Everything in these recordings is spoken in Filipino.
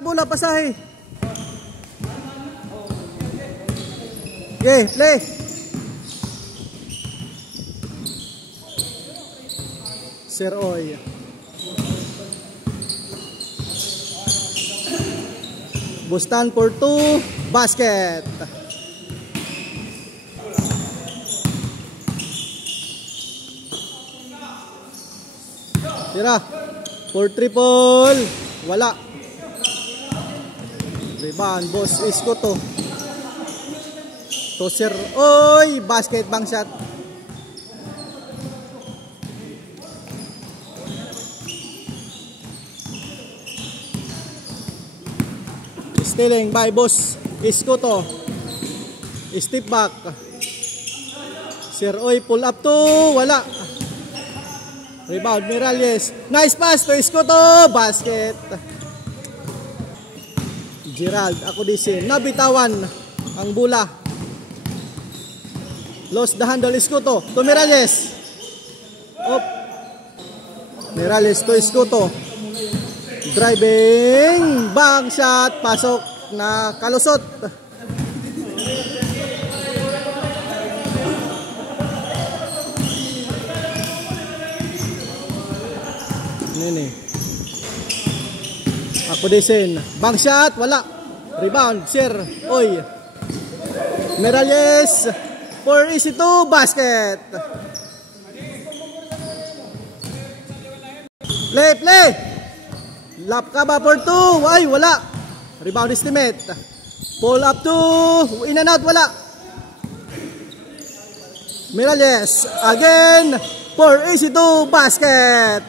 Bola, pasahe. Okay, play. Sir Oy. Bustan for 2, basket. Tira. For triple. Wala. Rebound, boss. Isko to. To Sir Oy. Basket, bang shot. Stealing by boss. Isko to. Step back. Sir Oy pull up to. Wala. Rebound Miralles. Nice pass to Isko to. Basket. Gerald Acodisin. Nabitawan ang bola. Lost the handle. Isko to. To Miralles. Op. Miralles to Isko to. Driving, bang shot, pasok na kalusot. Nini. Acodisin, bang shot, wala. Rebound, Sir Oy. Miralles, 4-2, basket. Play. Lap ka ba for 2? Ay, wala. Rebound estimate. Pull up 2. In and out, wala. Miralles. Again. 4-2 basket.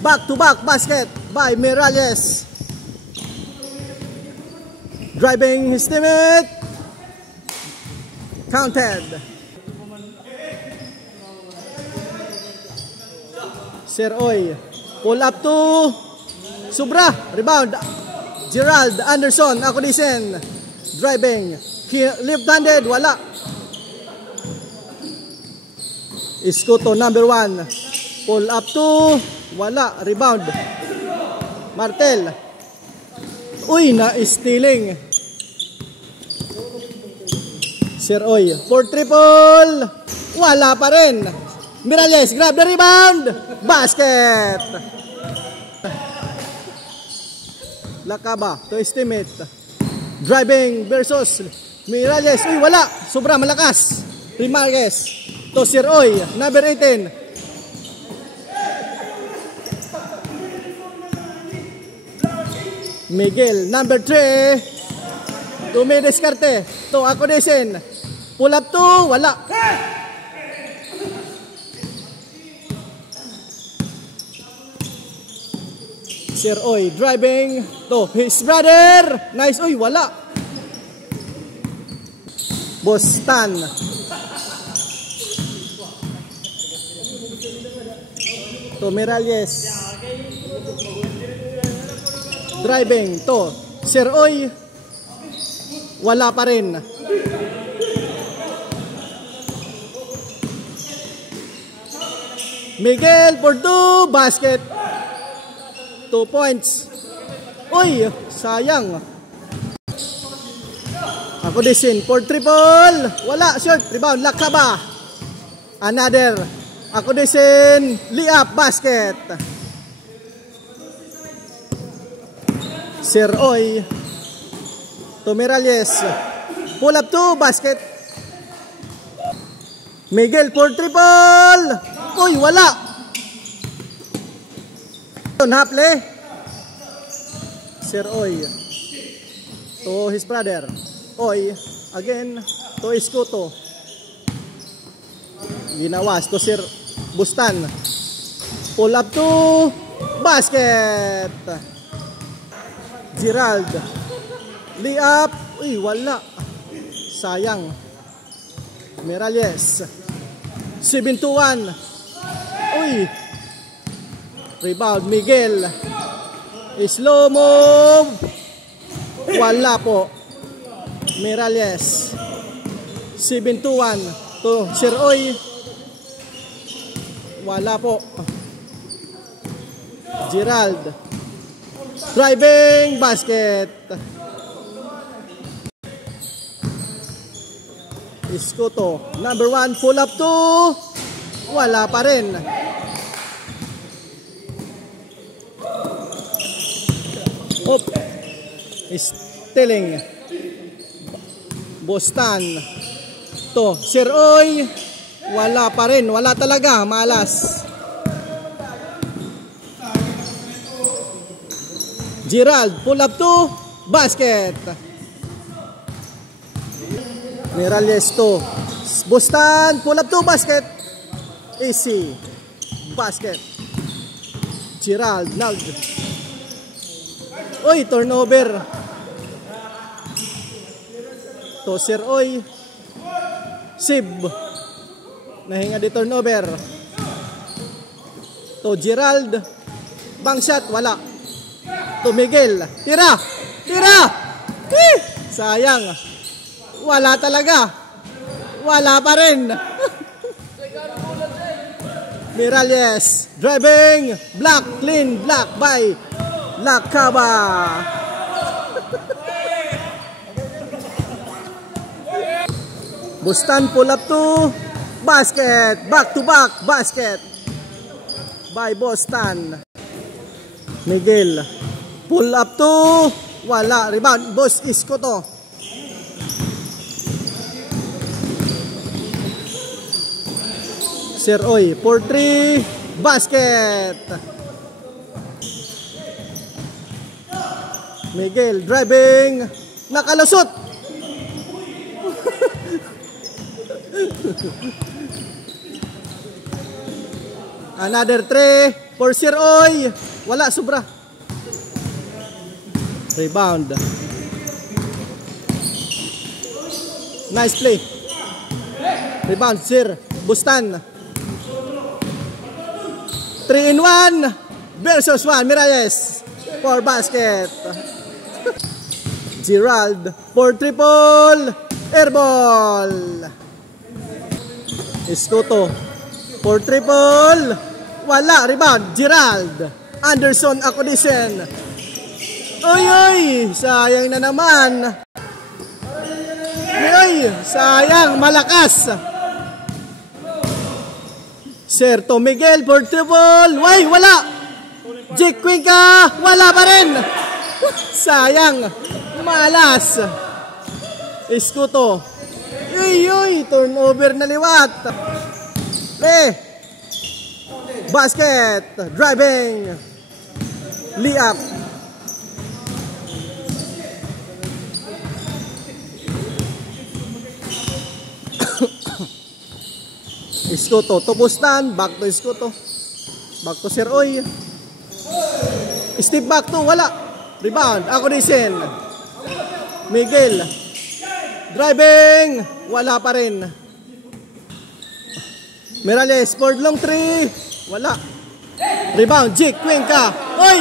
Back to back basket by Miralles. Driving estimate. Counted. Sir Oy. Pull up to Subra. Rebound. Gerald Anderson. Acodisin. Driving. Left-handed. Wala. Iskuto number 1. Pull up to. Wala. Rebound. Martel. Uy, na-stealing. Sir Oy. For triple. Wala pa rin. Miralles, grab the rebound. Basket. Lakaba to estimate. Driving versus Miralles. Uy, wala. Sobra malakas. Rimarquez to Sir Oy. Number 18. Miguel. Number 3. To Medescarte. To Acodisin. Pull up to. Wala. Sir Oy driving to his brother. Nice. Uy, wala. Bostan. To Miralles. Driving to Sir Oy. Wala pa rin. Miguel for 2. Basket. 2 points. Uy, sayang. Acodisin for triple. Wala, short. Rebound, Lakaba. Another. Acodisin, layup, basket. Sir Oy. To Miralles. Pull up 2, basket. Miguel for triple. Uy, wala. Naple. Sir Oy to his brother. Oy again to Iskuto. Ginawas to Sir Bustan. Pull up to basket. Gerald. Layup. Uy, wala. Sayang. Miralles. 7-1. Uy. Rebound, Miguel. Slow move. Wala po. Miralles. 7-1 to Sir Oy. Wala po. Gerald. Driving basket. Iskuto. Number 1. Pull up 2. Wala pa rin. Up. Stealing. Bostan. To. Sir Oy. Wala pa rin. Wala talaga. Malas. Gerald. Pull up 2. Basket. Miralles to. Bostan. Pull up 2. Basket. Easy. Basket. Gerald. Nald. Oy, turnover. To Sir Oy. Sib. Nahinga di turnover. To Gerald. Bang shot, wala. To Miguel. Tira. Tira. Sayang. Wala talaga. Wala pa rin. Miralles. Driving. Block. Clean. Block by Lakaba. Bustan pull up 2. Basket. Back to back. Basket. By Bostan. Miguel. Pull up 2. Wala. Rebound. Boss Iskuto. Sir Oy. 4-3. Basket. Miguel driving. Nakalusot. Another 3 for Sir Oy. Wala, sobra. Rebound. Nice play. Rebound Sir Bustan. 3-in-1 versus 1. Miralles for basket. Gerald for triple. Airball. Iskuto for triple. Wala. Rebound. Gerald. Anderson Acodisen. Oy, oy. Sayang na naman. Oy, sayang. Malakas. Serto Miguel for triple. Way, wala. Jake Cuenca. Wala pa rin. Sayang. Malas. Iskuto. Uy, uy. Turnover na liwat. Basket. Driving. Layup. Iskuto. To Bustan. Back to Iskuto. Back to Sir Oy. Step back to. Wala. Rebound. Acodisen. Miguel. Driving. Wala pa rin. Miralles. Scored long 3. Wala. Rebound. Jake Cuenca. Oy!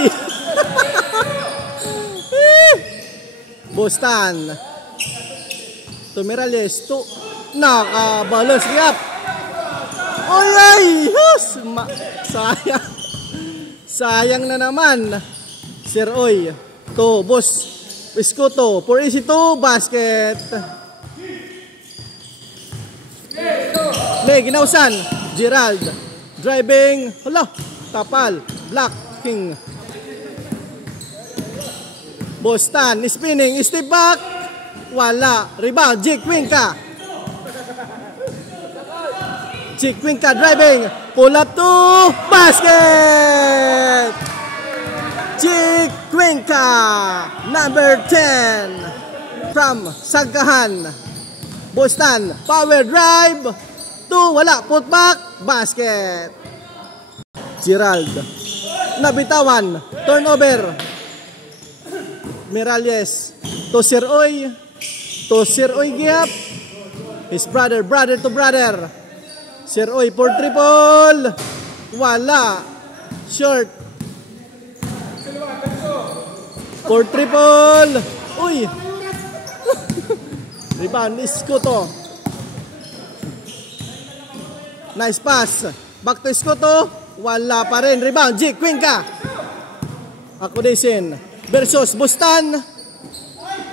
Bostan. To Miralles. To. Nakabalos. Layup. Oy, ay! Sayang. Sayang na naman. Sir Oy. To Boss Iskuto. 4-2 basket. Ginausan. Gerald. Driving. Hala. Tapal. Blocking. Bostan. Spinning. Step back. Wala. Rebound. Jake Cuenca. Jake Cuenca driving. Pull up to basket. Jake Cuenca. Number 10. From Sagahan. Bostan. Power drive. To wala. Put back. Basket. Gerald. Nabitawan. Turnover. Miralles. To Sir Oy. To Sir Oy Giap. His brother. Brother to brother. Sir Oy for triple. Wala. Short. For triple. Uy. Rebound. Iskuto. Nice pass. Back to Iskuto. Wala pa rin. Rebound. Jake Cuenca. Acodisen. versus Bustan.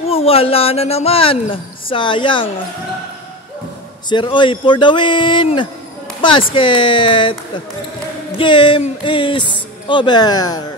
Wala na naman. Sayang. Sir Oy for the win. Basket. Game is over.